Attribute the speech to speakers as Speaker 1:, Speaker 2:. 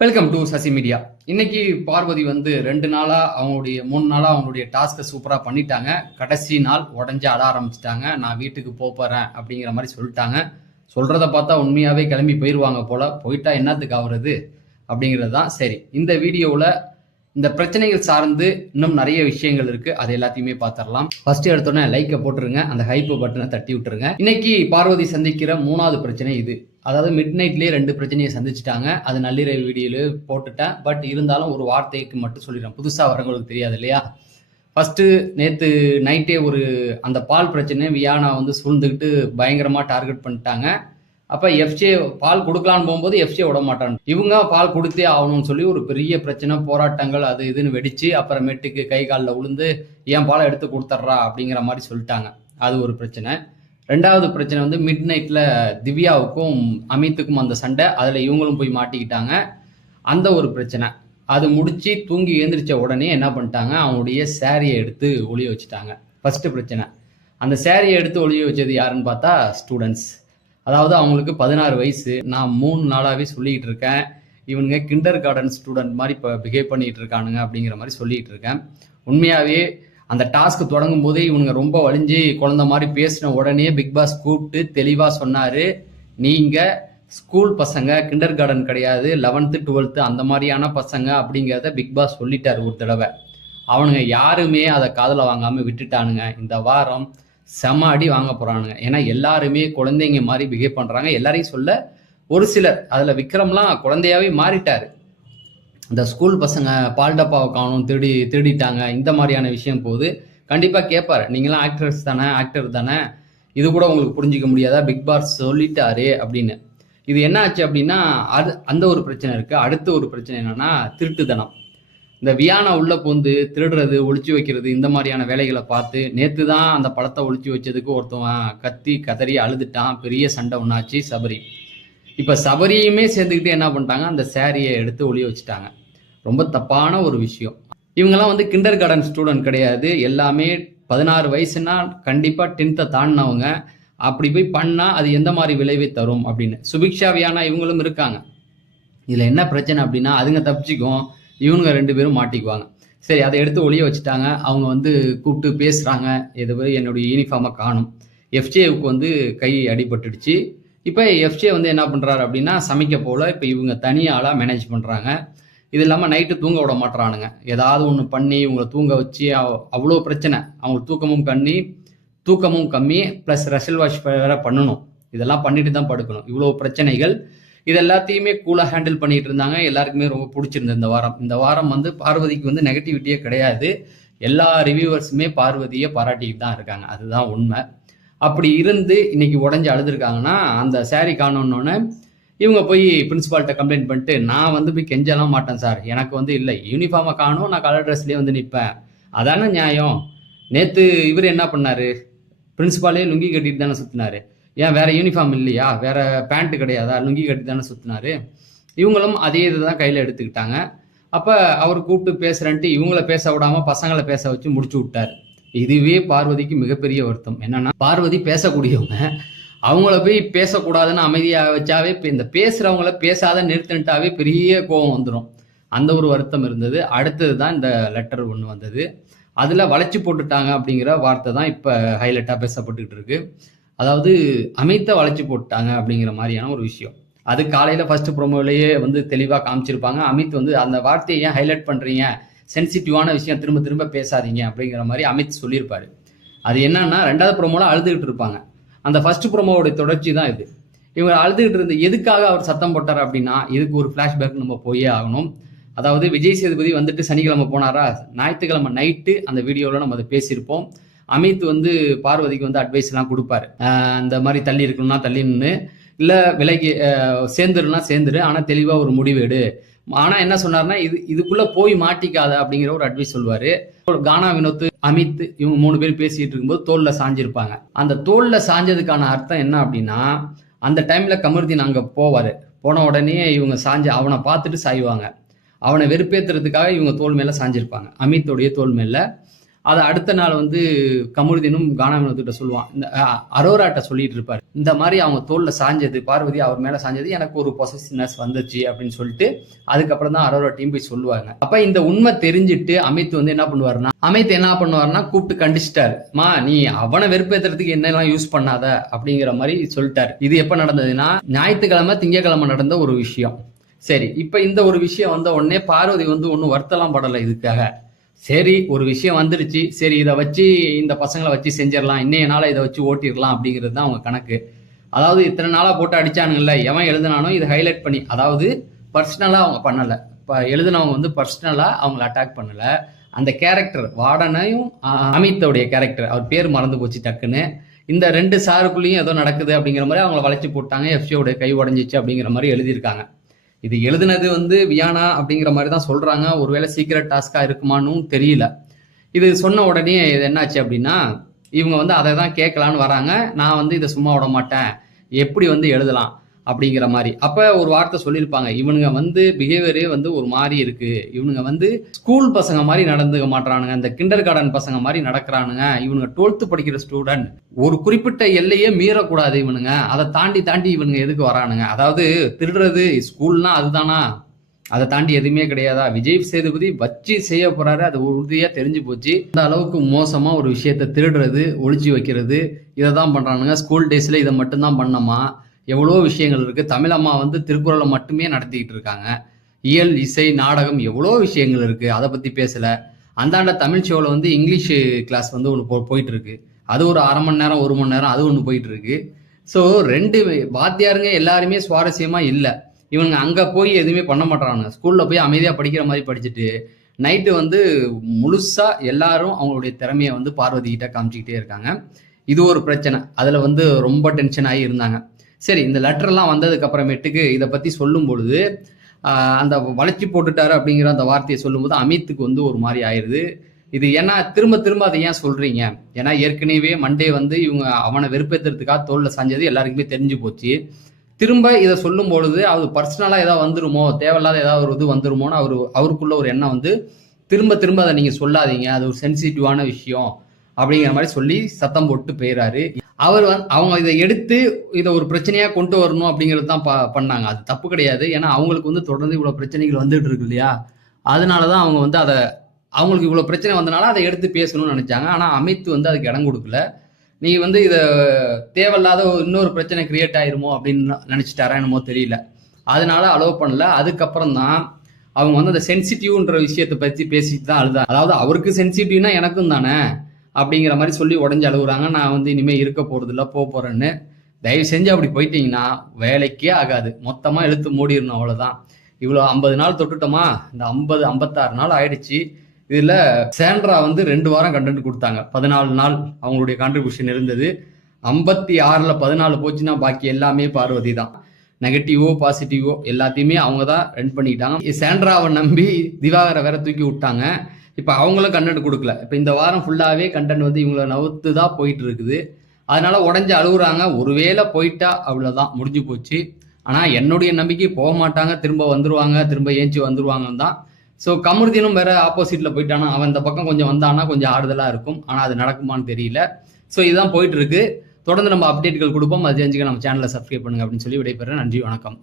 Speaker 1: Welcome to Sasi media இன்னைக்கு பார்வதி வந்து ரெண்டு நாளா அவங்களுடைய மூணு நாளா அவங்களுடைய டாஸ்க்கை சூப்பரா பண்ணிட்டாங்க. கடைசி நாள் உடஞ்சு அட ஆரம்பிச்சிட்டாங்க. நான் வீட்டுக்கு போறேன் அப்படிங்கிற மாதிரி சொல்லிட்டாங்க. சொல்றத பார்த்தா உண்மையாவே கிளம்பி போயிடுவாங்க போல. போயிட்டா என்னத்துக்கு ஆகுறது அப்படிங்கிறது தான் சரி. இந்த வீடியோவில் இந்த பிரச்சனைகள் சார்ந்து இன்னும் நிறைய விஷயங்கள் இருக்கு. அது எல்லாத்தையுமே பார்த்துடலாம் ஃபர்ஸ்ட் எடுத்தோன்னே லைக்கை போட்டுருங்க. அந்த ஹைப்பு பட்டனை தட்டி விட்டுருங்க. இன்னைக்கு பார்வதி சந்திக்கிற மூணாவது பிரச்சனை இது. அதாவது மிட் நைட்லேயே ரெண்டு பிரச்சனையை சந்திச்சிட்டாங்க. அது நள்ளிரவு வீடியோல போட்டுட்டேன். பட் இருந்தாலும் ஒரு வார்த்தைக்கு மட்டும் சொல்லிடுறேன். புதுசாக வரவங்களுக்கு தெரியாது இல்லையா? ஃபஸ்ட்டு நேற்று நைட்டே ஒரு அந்த பால் பிரச்சனை வியானா வந்து சூழ்ந்துக்கிட்டு பயங்கரமாக டார்கெட் பண்ணிட்டாங்க. அப்போ எஃப்சிஏ பால் கொடுக்கலான்னு போகும்போது எஃப்சிஏ விட மாட்டாங்க. இவங்க பால் கொடுத்தே ஆகணும்னு சொல்லி ஒரு பெரிய பிரச்சனை போராட்டங்கள் அது இதுன்னு வெடிச்சு அப்புறமேட்டுக்கு கை காலில் விழுந்து ஏன் பாலை எடுத்து கொடுத்துட்றா அப்படிங்கிற மாதிரி சொல்லிட்டாங்க. அது ஒரு பிரச்சனை. ரெண்டாவது பிரச்சனை வந்து மிட் நைட்டில் திவ்யாவுக்கும் அமித்துக்கும் அந்த சண்டை. அதில் இவங்களும் போய் மாட்டிக்கிட்டாங்க. அந்த ஒரு பிரச்சனை. அது முடிச்சு தூங்கி எழுந்திரிச்ச உடனே என்ன பண்ணிட்டாங்க? அவங்களுடைய சேரீயை எடுத்து ஒளிய வச்சுட்டாங்க. ஃபர்ஸ்ட் பிரச்சனை. அந்த சேரீயை எடுத்து ஒளிய வச்சது யாருன்னு பார்த்தா ஸ்டூடெண்ட்ஸ் அதாவது அவங்களுக்கு பதினாறு வயசு. நான் மூணு நாளாகவே சொல்லிக்கிட்டு இருக்கேன். இவனுங்க கிண்டர் கார்டன் ஸ்டூடெண்ட் மாதிரி இப்போ பிஹேவ் பண்ணிட்டு இருக்கானுங்க அப்படிங்கிற மாதிரி சொல்லிட்டு இருக்கேன். உண்மையாகவே அந்த டாஸ்க் தொடங்கும் போதே இவனுங்க ரொம்ப வலிஞ்சு குழந்த மாதிரி பேசின உடனே பிக் பாஸ் கூப்பிட்டு தெளிவாக சொன்னார் நீங்கள் ஸ்கூல் பசங்க கிண்டர் கார்டன் கிடையாது லெவன்த்து டுவெல்த்து அந்த மாதிரியான பசங்க அப்படிங்கிறத பிக் பாஸ் சொல்லிட்டார் ஒரு தடவை. அவனுங்க யாருமே அதை காதில் வாங்காமல் விட்டுட்டானுங்க. இந்த வாரம் செம அடி வாங்க போகிறானுங்க ஏன்னா எல்லாருமே குழந்தைங்க மாதிரி பிஹேவ் பண்ணுறாங்க எல்லாரையும் சொல்ல ஒரு சிலர் அதில் விக்ரம்லாம் குழந்தையாவே மாறிட்டார். இந்த ஸ்கூல் பசங்க பால்டப்பாவை காணும் திருடி திருடிட்டாங்க இந்த மாதிரியான விஷயம் போது கண்டிப்பாக கேட்பார் நீங்களாம் ஆக்டர்ஸ் தானே ஆக்டர் தானே. இது கூட உங்களுக்கு புரிஞ்சிக்க முடியாதா? பிக் பாஸ் சொல்லிட்டாரு அப்படின்னு. இது என்ன ஆச்சு அப்படின்னா அது அந்த ஒரு பிரச்சனை இருக்குது அடுத்த ஒரு பிரச்சனை என்னன்னா திருட்டுத்தனம். இந்த வியானா உள்ள பூந்து திருடுறது ஒழிச்சு வைக்கிறது இந்த மாதிரியான வேலைகளை பார்த்து நேற்று தான் அந்த படத்தை ஒழிச்சு வச்சதுக்கு ஒருத்தவன் கத்தி கதறி அழுதுட்டான். பெரிய சண்டை ஒன்றாச்சு சபரி. இப்போ சபரியுமே சேர்ந்துக்கிட்டு என்ன பண்ணிட்டாங்க அந்த சேரீயை எடுத்து ஒளிய வச்சுட்டாங்க ரொம்ப தப்பான ஒரு விஷயம் இவங்கெல்லாம் வந்து கிண்டர் கார்டன் ஸ்டூடெண்ட் கிடையாது எல்லாமே பதினாறு வயசுனா கண்டிப்பாக டென்த்தை தாண்டினவங்க அப்படி போய் பண்ணால் அது எந்த மாதிரி விளைவை தரும் அப்படின்னு சுபிக்ஷாவியானா இவங்களும் இருக்காங்க இதில் என்ன பிரச்சனை அப்படின்னா அதுங்க தப்பிச்சுக்கும் இவனுங்க ரெண்டு பேரும் மாட்டிக்குவாங்க சரி அதை எடுத்து ஒளிய வச்சுட்டாங்க அவங்க வந்து கூப்பிட்டு பேசுகிறாங்க இது என்னுடைய யூனிஃபார்மை காணும் எஃப்ஜேவுக்கு வந்து கை அடிபட்டுடுச்சு இப்போ எஃப்ஜே வந்து என்ன பண்ணுறாரு அப்படின்னா சமைக்க போல இப்போ இவங்க தனியாளாக மேனேஜ் பண்ணுறாங்க இது இல்லாமல் நைட்டு தூங்க விட மாட்டுறானுங்க ஏதாவது ஒன்று பண்ணி இவங்களை தூங்க வச்சு அவ்வளோ பிரச்சனை. அவங்க தூக்கமும் கம்மி தூக்கமும் கம்மி ப்ளஸ் ரெசல் வாஷ் வேற பண்ணணும். இதெல்லாம் பண்ணிட்டு தான் படுக்கணும். இவ்வளோ பிரச்சனைகள். இது எல்லாத்தையுமே கூலாக ஹேண்டில் பண்ணிட்டு இருந்தாங்க. எல்லாருக்குமே ரொம்ப பிடிச்சிருந்தது இந்த வாரம். இந்த வாரம் வந்து பார்வதிக்கு வந்து நெகட்டிவிட்டியே கிடையாது. எல்லா ரிவ்யூவர்ஸுமே பார்வதியை பாராட்டிக்கிட்டு தான் இருக்காங்க. அதுதான் உண்மை. அப்படி இருந்து இன்னைக்கு உடஞ்சி அழுதுருக்காங்கன்னா அந்த saree காணோன்னொன்னே இவங்க போய் பிரின்சிபால்கிட்ட கம்ப்ளைண்ட் பண்ணிட்டு நான் வந்து போய் கெஞ்சலாம் மாட்டேன் சார் எனக்கு வந்து இல்லை. யூனிஃபார்மை காணும். நான் கலர் ட்ரெஸ்லேயே வந்து நிற்பேன். அதானே நியாயம். நேற்று இவர் என்ன பண்ணார்? பிரின்சிபாலே லுங்கி கட்டிட்டு தானே சுற்றினாரு ஏன் வேற யூனிஃபார்ம் இல்லையா? வேற பேண்ட்டு கிடையாதா? லுங்கி கட்டி தானே சுற்றினாரு இவங்களும் அதே இதை தான் கையில் எடுத்துக்கிட்டாங்க. அப்போ அவர் கூப்பிட்டு பேசுறேன்ட்டு இவங்கள பேச விடாமல் பசங்களை பேச வச்சு முடிச்சு விட்டார். இதுவே பார்வதிக்கு மிகப்பெரிய வருத்தம். என்னன்னா பார்வதி பேசக்கூடியவங்க அவங்கள போய் பேசக்கூடாதுன்னு அமைதியாக வச்சாவே இந்த பேசுறவங்கள பேசாத நிறுத்திட்டாவே பெரிய கோபம் வந்துடும் அந்த ஒரு வருத்தம் இருந்தது. அடுத்தது தான் இந்த லெட்டர் ஒன்று வந்தது. அதில் வளைச்சு போட்டுட்டாங்க அப்படிங்கிற வார்த்தை தான் இப்போ ஹைலைட்டாக பேசப்பட்டுக்கிட்டு இருக்கு. அதாவது அமைத்த வளைச்சு போட்டுட்டாங்க அப்படிங்கிற மாதிரியான ஒரு விஷயம். அது காலையில் ஃபர்ஸ்ட் ப்ரோமோலேயே வந்து தெளிவாக காமிச்சிருப்பாங்க. அமித் வந்து அந்த வார்த்தையை ஏன் ஹைலைட் பண்ணுறீங்க சென்சிட்டிவான விஷயம் திரும்ப திரும்ப பேசாதீங்க அப்படிங்கிற மாதிரி அமித் சொல்லியிருப்பார். அது என்னன்னா ரெண்டாவது ப்ரோமோல அழுதுகிட்டு இருப்பாங்க. அந்த ஃபர்ஸ்ட் ப்ரோமோவோட தொடர்ச்சி தான் இது. இவங்க அழுதுகிட்டு இருந்து எதுக்காக அவர் சத்தம் போட்டார் அப்படின்னா இதுக்கு ஒரு ஃப்ளாஷ்பேக் நம்ம போயே ஆகணும். அதாவது விஜய் சேதுபதி வந்துட்டு சனிக்கிழமை போனாரா? ஞாயிற்றுக்கிழமை நைட்டு அந்த வீடியோவில் நம்ம அதை பேசியிருப்போம். அமித் வந்து பார்வதிக்கு வந்து அட்வைஸ்லாம் கொடுப்பாரு. இந்த மாதிரி தள்ளி இருக்கணும்னா தள்ளி நின்று இல்லை விலைக்கு சேர்ந்துருன்னா சேர்ந்துரு. ஆனால் தெளிவாக ஒரு முடிவு எடு. ஆனால் என்ன சொன்னார்னா இது இதுக்குள்ளே போய் மாட்டிக்காத அப்படிங்கிற ஒரு அட்வைஸ் சொல்லுவார். கானா வினோத் அமித் இவங்க மூணு பேர் பேசிட்டு இருக்கும்போது தோலில் சாஞ்சிருப்பாங்க. அந்த தோலில் சாஞ்சதுக்கான அர்த்தம் என்ன அப்படின்னா அந்த டைமில் கமருதீன் அங்கே போவார். போன உடனே இவங்க சாஞ்சு அவனை பார்த்துட்டு சாய்வாங்க. அவனை வெறுப்பேற்றுறதுக்காக இவங்க தோல் மேலே சாஞ்சிருப்பாங்க. அமித்தோடைய தோல் மேலே. அதை அடுத்த நாள் வந்து கமருதீனும் கானாமினத்துக்கிட்ட சொல்லுவான். இந்த அரோராட்ட சொல்லிட்டு இருப்பார் இந்த மாதிரி அவங்க தோல்ல சாஞ்சது பார்வதி அவர் மேல சாஞ்சது எனக்கு ஒரு பொசசிவ்னஸ் வந்துச்சு அப்படின்னு சொல்லிட்டு அதுக்கப்புறம் தான் அரோரா டீம் போய் சொல்லுவாங்க. அப்ப இந்த உண்மை தெரிஞ்சுட்டு அமித் வந்து என்ன பண்ணுவாருன்னா அமித் என்ன பண்ணுவாருன்னா கூப்பிட்டு கண்டிச்சிட்டாரு. மா நீ அவனை வெறுப்பேற்றுறதுக்கு என்னெல்லாம் யூஸ் பண்ணாத? அப்படிங்கிற மாதிரி சொல்லிட்டாரு. இது எப்ப நடந்ததுன்னா ஞாயிற்றுக்கிழமை திங்கக்கிழமை நடந்த ஒரு விஷயம். சரி இப்ப இந்த ஒரு விஷயம் வந்த உடனே பார்வதி வந்து ஒன்றும் வருத்தலாம் படலை இதுக்காக. சரி ஒரு விஷயம் வந்துருச்சு. சரி இதை வச்சு இந்த பசங்களை வச்சு செஞ்சிடலாம். இன்னைய நாளை இதை வச்சு ஓட்டிடலாம் அப்படிங்கிறது தான் அவங்க கணக்கு. அதாவது இத்தனை நாளாக போட்டு அடித்தானுங்கல்ல எவன் எழுதுனானோ இதை ஹைலைட் பண்ணி அதாவது பர்சனலாக அவங்க பண்ணலை. இப்போ எழுதினவங்க வந்து பர்சனலாக அவங்கள அட்டாக் பண்ணலை. அந்த கேரக்டர் வார்டனையும் அமித்தோடைய கேரக்டர் அவர் பேர் மறந்து போச்சு டக்குன்னு. இந்த ரெண்டு சாருக்குள்ளேயும் ஏதோ நடக்குது அப்படிங்கிற மாதிரி அவங்கள வளைச்சி போட்டாங்க. எஃப்சியோட கை உடஞ்சிச்சு அப்படிங்கிற மாதிரி எழுதியிருக்காங்க. இது எழுதுனது வந்து வியானா அப்படிங்கிற மாதிரி தான் சொல்றாங்க. ஒருவேளை சீக்கிரட் டாஸ்கா இருக்குமான்னு தெரியல. இது சொன்ன உடனே இது என்னாச்சு அப்படின்னா இவங்க வந்து அதை தான் கேட்கலான்னு வராங்க. நான் வந்து இதை சும்மா விட மாட்டேன். எப்படி வந்து எழுதலாம்? அப்படிங்கிற மாதிரி. அப்ப ஒரு வார்த்தை சொல்லியிருப்பாங்க இவனுங்க வந்து பிஹேவியரே வந்து ஒரு மாதிரி இருக்கு. இவனுங்க வந்து ஸ்கூல் பசங்க மாதிரி நடந்துக்க மாட்றானுங்க. இந்த கிண்டர் கார்டன் பசங்க மாதிரி நடக்கிறானுங்க. இவனுங்க டுவெல்த்து படிக்கிற ஸ்டூடெண்ட் ஒரு குறிப்பிட்ட எல்லையே மீறக்கூடாது இவனுங்க. அதை தாண்டி தாண்டி இவனுங்க எதுக்கு வரானுங்க? அதாவது திருடுறது ஸ்கூல்னா அதுதானா? அதை தாண்டி எதுவுமே கிடையாதா? விஜய் சேதுபதி வச்சு செய்ய போறாரு அது உறுதியா தெரிஞ்சு போச்சு. அந்த அளவுக்கு மோசமா ஒரு விஷயத்த திருடுறது ஒழிச்சு வைக்கிறது இதை தான் பண்றானுங்க ஸ்கூல் டேஸ்ல இதை மட்டும்தான் பண்ணமா? எவ்வளோ விஷயங்கள் இருக்குது தமிழம்மா வந்து திருக்குறளை மட்டுமே நடத்திக்கிட்டு இருக்காங்க. இயல் இசை நாடகம் எவ்வளோ விஷயங்கள் இருக்குது அதை பற்றி பேசலை. அந்தாண்ட தமிழ் ஷோவில் வந்து இங்கிலீஷ் கிளாஸ் வந்து ஒன்று போ போயிட்டுருக்கு. அது ஒரு அரை மணி நேரம் ஒரு மணி நேரம் அது ஒன்று போயிட்டுருக்கு. ஸோ ரெண்டு வாத்தியாருங்க எல்லாருமே சுவாரஸ்யமாக இல்லை. இவனுங்க அங்கே போய் எதுவுமே பண்ண மாட்டானுங்க ஸ்கூலில் போய் அமைதியாக படிக்கிற மாதிரி படிச்சுட்டு நைட்டு வந்து முழுசாக எல்லாரும் அவங்களுடைய திறமையை வந்து பார்வதிகிட்ட காமிச்சிக்கிட்டே இருக்காங்க. இது ஒரு பிரச்சனை. அதில் வந்து ரொம்ப டென்ஷன் ஆகி இருந்தாங்க. சரி இந்த லெட்டர்லாம் வந்ததுக்கு அப்புறமேட்டுக்கு இதை பற்றி சொல்லும் பொழுது அந்த வளைச்சி போட்டுட்டாரு அப்படிங்கிற அந்த வார்த்தையை சொல்லும்போது அமித்துக்கு வந்து ஒரு மாதிரி ஆயிடுது இது ஏன்னா திரும்ப திரும்ப அதை ஏன் சொல்றீங்க? ஏன்னா ஏற்கனவே மண்டே வந்து இவங்க அவனை வெறுப்பேற்றுறதுக்காக தோல்ல சாஞ்சது எல்லாருக்குமே தெரிஞ்சு போச்சு. திரும்ப இதை சொல்லும் பொழுது அவர் பர்சனலாக ஏதாவது வந்துருமோ? தேவையில்லாத ஏதாவது ஒரு இது வந்துருமோன்னு அவர் அவருக்குள்ள ஒரு எண்ணம் வந்து திரும்ப திரும்ப அதை நீங்கள் சொல்லாதீங்க அது ஒரு சென்சிட்டிவான விஷயம் அப்படிங்கிற மாதிரி சொல்லி சத்தம் போட்டு போயிறாரு. அவர் வந்து அவங்க இதை எடுத்து இதை ஒரு பிரச்சனையாக கொண்டு வரணும் அப்படிங்கிறது தான் ப- பண்ணாங்க. அது தப்பு கிடையாது. ஏன்னா அவங்களுக்கு வந்து தொடர்ந்து இவ்வளோ பிரச்சனைகள் வந்துட்டு இருக்கு இல்லையா? அதனாலதான் அவங்க வந்து அதை அவங்களுக்கு இவ்வளோ பிரச்சனை வந்தனால அதை எடுத்து பேசணும்னு நினச்சாங்க. ஆனால் அமித் வந்து அதுக்கு இடம் கொடுக்கல. நீ வந்து இதை தேவையில்லாத இன்னொரு பிரச்சனை கிரியேட் ஆயிருமோ அப்படின்னு நினச்சிட்டாரா என்னமோ தெரியல. அதனால அலோவ் பண்ணல. அதுக்கப்புறம் தான் அவங்க வந்து அந்த சென்சிட்டிவ்ன்ற விஷயத்தை பற்றி பேசிட்டு தான் அழுதா அதாவது அவருக்கு சென்சிட்டிவ்னா எனக்கும் தானே? அப்படிங்கிற மாதிரி சொல்லி உடஞ்சு அழுகுறாங்க. நான் வந்து இனிமேல் இருக்க போகிறதில்ல போக போகிறேன்னு தயவு செஞ்சு அப்படி போயிட்டீங்கன்னா வேலைக்கே ஆகாது. மொத்தமாக எழுத்து மூடிடணும் அவ்வளோதான் இவ்வளோ ஐம்பது நாள் தொட்டுட்டோமா? இந்த ஐம்பது ஐம்பத்தாறு நாள் ஆயிடுச்சு. இதில் சேண்ட்ரா வந்து ரெண்டு வாரம் கண்டென்ட் கொடுத்தாங்க. பதினாலு நாள் அவங்களுடைய கான்ட்ரிபியூஷன் இருந்தது. ஐம்பத்தி ஆறில் பதினாலு போச்சுன்னா பாக்கி எல்லாமே பார்வதி தான். நெகட்டிவோ பாசிட்டிவோ எல்லாத்தையுமே அவங்க தான் ரன் பண்ணிக்கிட்டாங்க. சேண்ட்ராவை நம்பி திவாகரை வேற தூக்கி விட்டாங்க. இப்போ அவங்களும் கண்டென்ட் கொடுக்கல. இப்போ இந்த வாரம் ஃபுல்லாகவே கண்டென்ட் வந்து இவங்கள நவுத்து தான் போயிட்டு இருக்குது அதனால உடஞ்சி அழுகுறாங்க. ஒருவேளை போயிட்டா அவ்வளோதான் முடிஞ்சு போச்சு. ஆனால் என்னுடைய நம்பிக்கை போக மாட்டாங்க. திரும்ப வந்துருவாங்க. திரும்ப ஏஞ்சி வந்துருவாங்கன்னு தான். ஸோ கமருதீனும் வேற ஆப்போசிட்ல போயிட்டானா? அவன் இந்த பக்கம் கொஞ்சம் வந்தானா? கொஞ்சம் ஆறுதலாக இருக்கும். ஆனால் அது நடக்குமான்னு தெரியல. ஸோ இதுதான் போயிட்டு இருக்கு தொடர்ந்து நம்ம அப்டேட்கள் கொடுப்போம். அது தெரிஞ்சுக்க நம்ம சேனலை சப்ஸ்கிரைப் பண்ணுங்க அப்படின்னு சொல்லி விடைபெறேன். நன்றி வணக்கம்.